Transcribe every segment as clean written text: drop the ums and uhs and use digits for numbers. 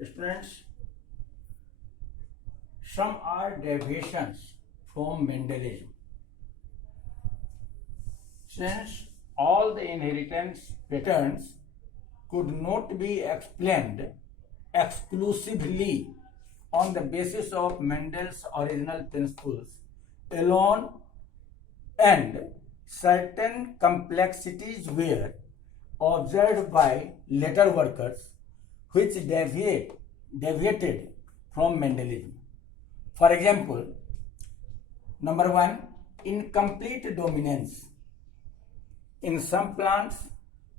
Students, some are deviations from Mendelism. Since all the inheritance patterns could not be explained exclusively on the basis of Mendel's original principles alone, and certain complexities were observed by later workers which deviated from Mendelism. For example, number one, incomplete dominance. In some plants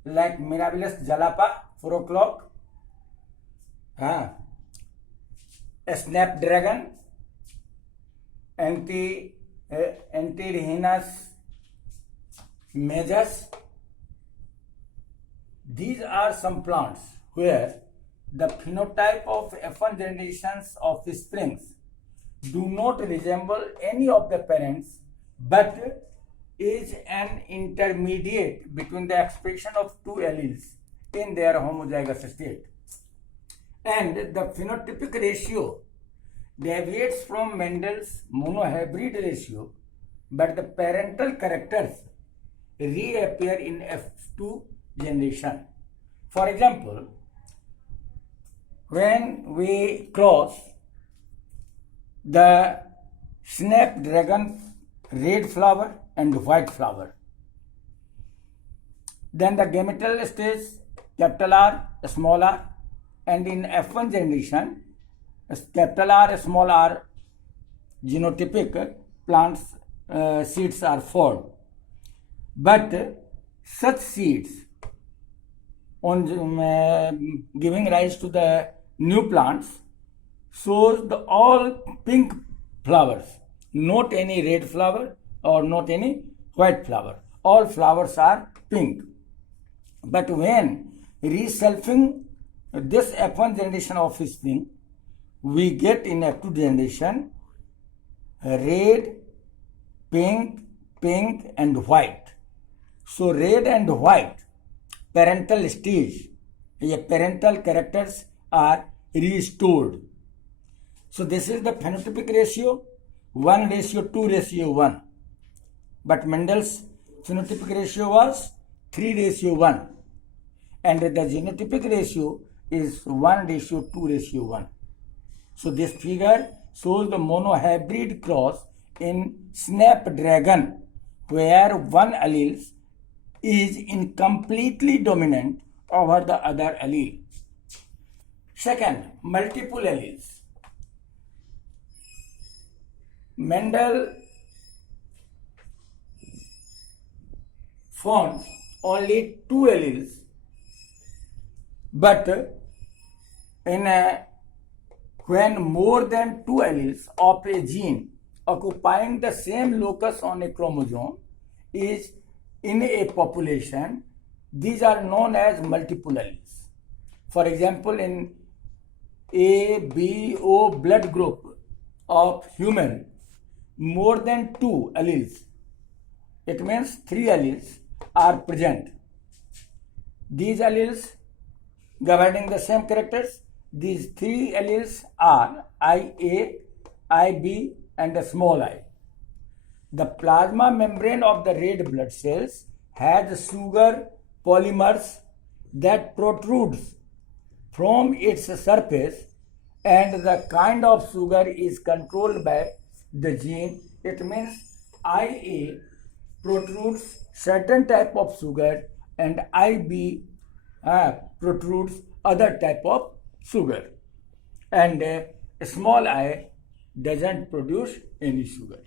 like Mirabilis jalapa, 4 o'clock, snapdragon, Antirrhinus majus. These are some plants where the phenotype of F1 generations of springs do not resemble any of the parents, but is an intermediate between the expression of two alleles in their homozygous state. And the phenotypic ratio deviates from Mendel's monohybrid ratio, but the parental characters reappear in F2 generation. For example, when we cross the snapdragon red flower and white flower, then the gametal stage capital R, small r, and in F1 generation capital R, small r genotypic plants seeds are formed. But such seeds on giving rise to the new plants shows the all pink flowers, not any red flower or not any white flower. All flowers are pink. But when reselfing this F1 generation of spring, we get in F2 generation red, pink, pink and white. So red and white parental stage, parental characters are restored. So this is the phenotypic ratio, 1:2:1. But Mendel's phenotypic ratio was 3:1. And the genotypic ratio is 1:2:1. So this figure shows the monohybrid cross in snapdragon, where one allele is incompletely dominant over the other allele. Second, multiple alleles. Mendel found only two alleles, but when more than two alleles of a gene occupying the same locus on a chromosome is in a population, these are known as multiple alleles. For example, in A, B, O blood group of human, more than two alleles, it means three alleles are present. These alleles governing the same characters, these three alleles are IA, IB and a small I. The plasma membrane of the red blood cells has sugar polymers that protrudes from its surface, and the kind of sugar is controlled by the gene. It means IA protrudes certain type of sugar and IB protrudes other type of sugar, and small I doesn't produce any sugar.